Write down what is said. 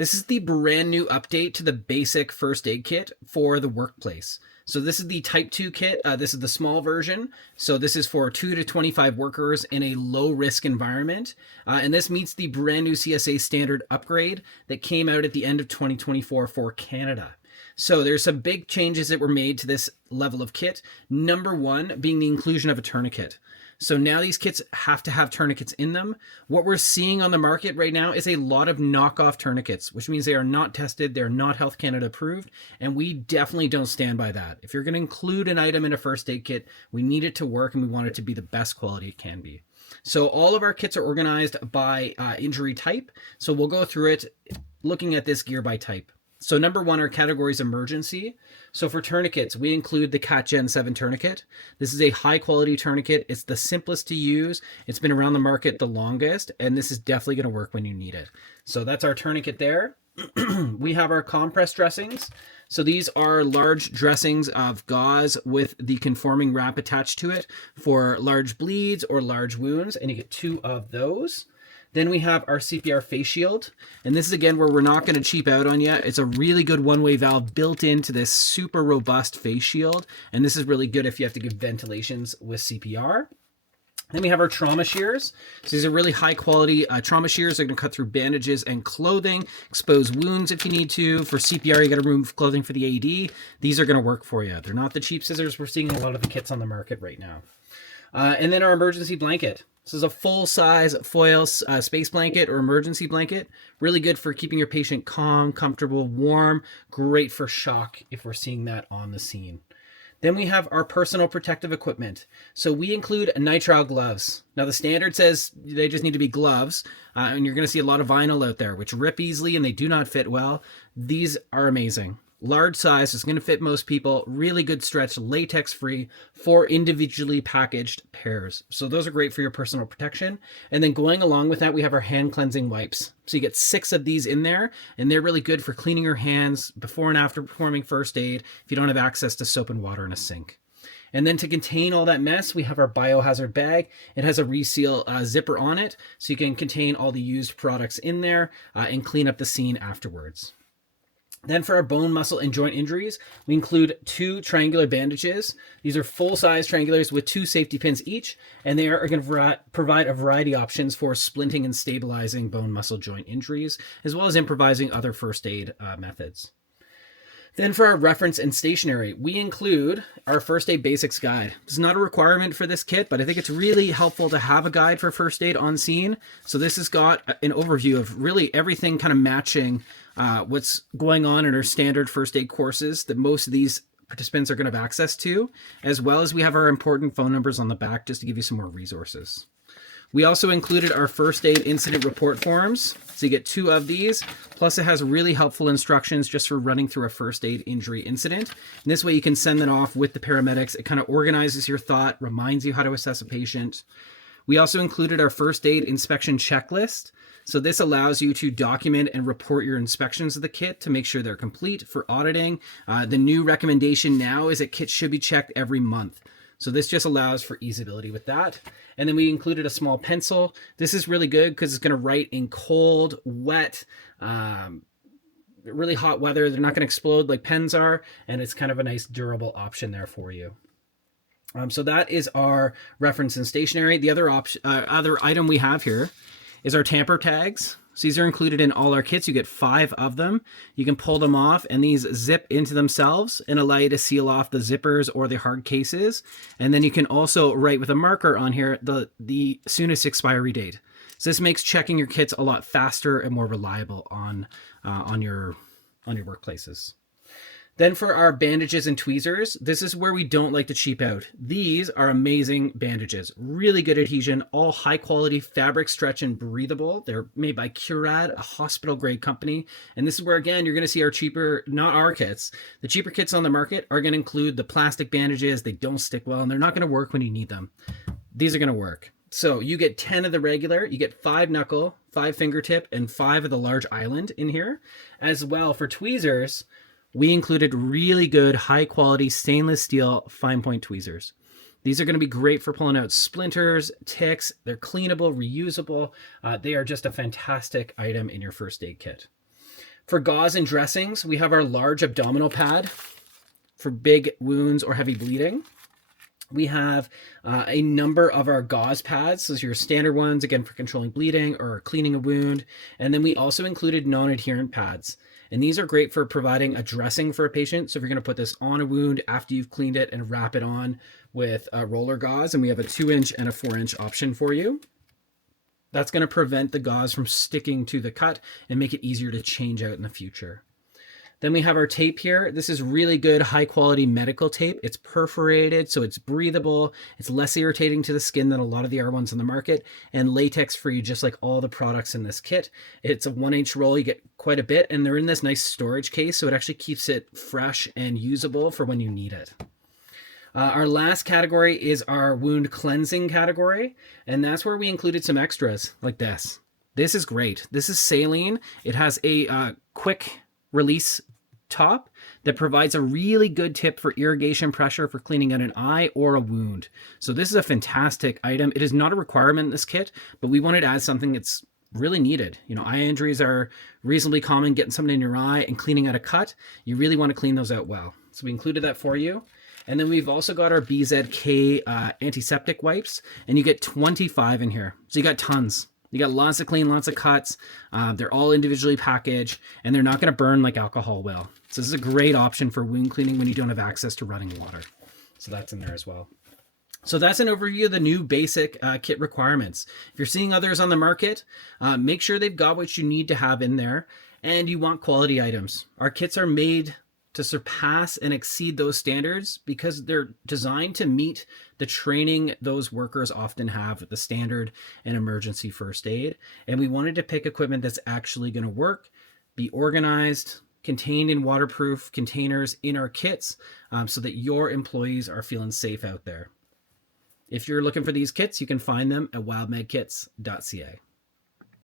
This is the brand new update to the basic first aid kit for the workplace. So this is the Type 2 kit. This is the small version. So this is for 2 to 25 workers in a low risk environment. And this meets the brand new CSA standard upgrade that came out at the end of 2024 for Canada. So there's some big changes that were made to this level of kit. Number one being the inclusion of a tourniquet. So now these kits have to have tourniquets in them. What we're seeing on the market right now is a lot of knockoff tourniquets, which means they are not tested, they're not Health Canada approved, and we definitely don't stand by that. If you're going to include an item in a first aid kit, we need it to work and we want it to be the best quality it can be. So all of our kits are organized by injury type. So we'll go through it looking at this gear by type. So number one, our category is emergency. So for tourniquets, we include the CAT Gen 7 tourniquet. This is a high quality tourniquet. It's the simplest to use. It's been around the market the longest, and this is definitely going to work when you need it. So that's our tourniquet there. We have our compress dressings. So these are large dressings of gauze with the conforming wrap attached to it for large bleeds or large wounds, and you get 2 of those. Then we have our CPR face shield. And this is again where we're not going to cheap out on yet. It's a really good one-way valve built into this super robust face shield. And this is really good if you have to give ventilations with CPR. Then we have our trauma shears. So these are really high quality trauma shears. They're going to cut through bandages and clothing, expose wounds if you need to. For CPR, you got to remove clothing for the AED. These are going to work for you. They're not the cheap scissors we're seeing in a lot of the kits on the market right now. And then our emergency blanket. This is a full-size foil space blanket or emergency blanket. Really good for keeping your patient calm, comfortable, warm. Great for shock if we're seeing that on the scene. Then we have our personal protective equipment. So we include nitrile gloves. Now the standard says they just need to be gloves, and you're going to see a lot of vinyl out there, which rip easily and they do not fit well. These are amazing. Large size, it's going to fit most people, really good stretch, latex free, 4 individually packaged pairs. So those are great for your personal protection. And then going along with that, we have our hand cleansing wipes. So you get 6 of these in there, and they're really good for cleaning your hands before and after performing first aid if you don't have access to soap and water in a sink. And then to contain all that mess, we have our biohazard bag. It has a reseal zipper on it, so you can contain all the used products in there and clean up the scene afterwards. Then for our bone, muscle, and joint injuries, we include 2 triangular bandages. These are full-size triangulars with 2 safety pins each, and they are going to provide a variety of options for splinting and stabilizing bone, muscle, joint injuries, as well as improvising other first aid methods. Then for our reference and stationery, we include our first aid basics guide. It's not a requirement for this kit, but I think it's really helpful to have a guide for first aid on scene. So this has got an overview of really everything kind of matching what's going on in our standard first aid courses that most of these participants are going to have access to, as well as we have our important phone numbers on the back just to give you some more resources. We also included our first aid incident report forms. So you get 2 of these, plus it has really helpful instructions just for running through a first aid injury incident. And this way you can send that off with the paramedics. It kind of organizes your thought, reminds you how to assess a patient. We also included our first aid inspection checklist. So this allows you to document and report your inspections of the kit to make sure they're complete for auditing. The new recommendation now is that kits should be checked every month. So this just allows for easeability with that. And then we included a small pencil. This is really good because it's going to write in cold, wet, really hot weather. They're not going to explode like pens are, and it's kind of a nice durable option there for you. So that is our reference and stationery. The other item we have here is our tamper tags. So these are included in all our kits. You get 5 of them. You can pull them off, and these zip into themselves and allow you to seal off the zippers or the hard cases. And then you can also write with a marker on here the soonest expiry date. So this makes checking your kits a lot faster and more reliable on your workplaces. Then for our bandages and tweezers, this is where we don't like to cheap out. These are amazing bandages, really good adhesion, all high quality fabric, stretch, and breathable. They're made by Curad, a hospital grade company. And this is where, again, you're going to see our cheaper, not our kits, the cheaper kits on the market are going to include the plastic bandages. They don't stick well, and they're not going to work when you need them. These are going to work. So you get 10 of the regular, you get 5 knuckle, 5 fingertip, and 5 of the large island in here. As well for tweezers, we included really good, high-quality stainless steel fine point tweezers. These are going to be great for pulling out splinters, ticks. They're cleanable, reusable. They are just a fantastic item in your first aid kit. For gauze and dressings, we have our large abdominal pad for big wounds or heavy bleeding. We have a number of our gauze pads. Those are your standard ones, again, for controlling bleeding or cleaning a wound. And then we also included non-adherent pads. And these are great for providing a dressing for a patient. So if you're going to put this on a wound after you've cleaned it and wrap it on with roller gauze, and we have a 2-inch and a 4-inch option for you. That's going to prevent the gauze from sticking to the cut and make it easier to change out in the future. Then we have our tape here. This is really good, high quality medical tape. It's perforated, so it's breathable. It's less irritating to the skin than a lot of the other ones on the market, and latex free, just like all the products in this kit. It's a 1-inch roll. You get quite a bit, and they're in this nice storage case, so it actually keeps it fresh and usable for when you need it. Our last category is our wound cleansing category, and that's where we included some extras like this. This is great. This is saline. It has a quick release top that provides a really good tip for irrigation pressure for cleaning out an eye or a wound. So this is a fantastic item. It is not a requirement in this kit, but we wanted to add something that's really needed. You know, eye injuries are reasonably common. Getting something in your eye and cleaning out a cut, you really want to clean those out well. So we included that for you. And then we've also got our BZK antiseptic wipes, and you get 25 in here. So you got tons. You got lots of clean, lots of cuts. They're all individually packaged, and they're not going to burn like alcohol will. So this is a great option for wound cleaning when you don't have access to running water. So that's in there as well. So that's an overview of the new basic kit requirements. If you're seeing others on the market, make sure they've got what you need to have in there, and you want quality items. Our kits are made to surpass and exceed those standards because they're designed to meet the training those workers often have with the standard and emergency first aid. And we wanted to pick equipment that's actually going to work, be organized, contained in waterproof containers in our kits, so that your employees are feeling safe out there. If you're looking for these kits, you can find them at wildmedkits.ca.